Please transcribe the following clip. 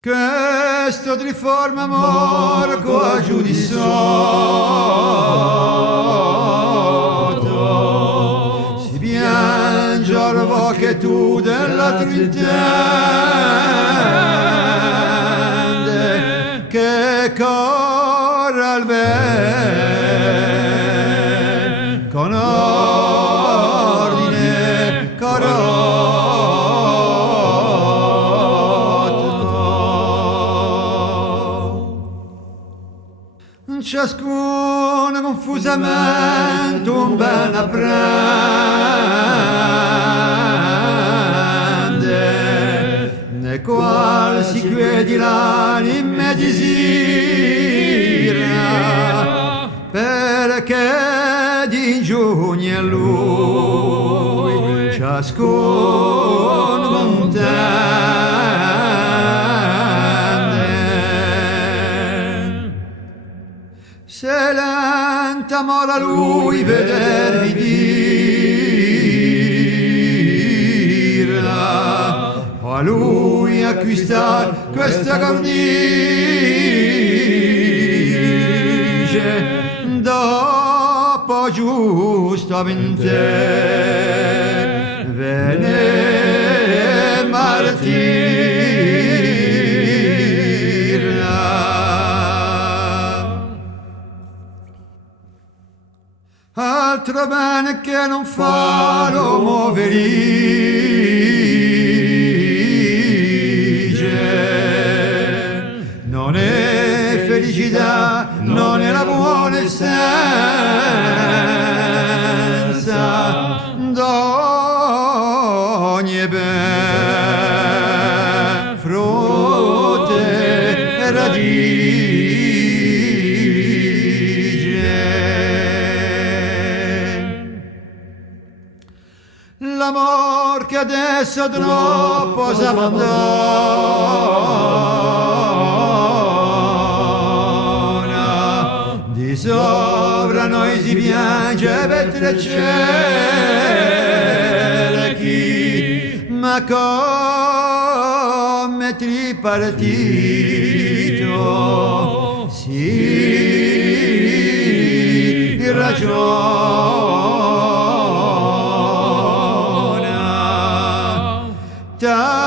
Questo di riforma amor qua giudizzato si piange orvo che tu dell'altro intende che corra al ben con ordine ciascuno confusamente un ben apprende, nel qual si chiedi l'anima desira, perché di giugno a lui ciascuno contende. Se lenta amore a lui vedervi dirla, o a lui acquistar questa cornice, dopo giustamente ve ne martirla. Altro bene che non fa l'uomo felice, non è felicità, non è la buona essenza d'ogni ben frutto e radice. L'amor che adesso troppo s'abbandona, di sopra noi si piange per cerchi, ma come tripartito si ragiona. Taccialo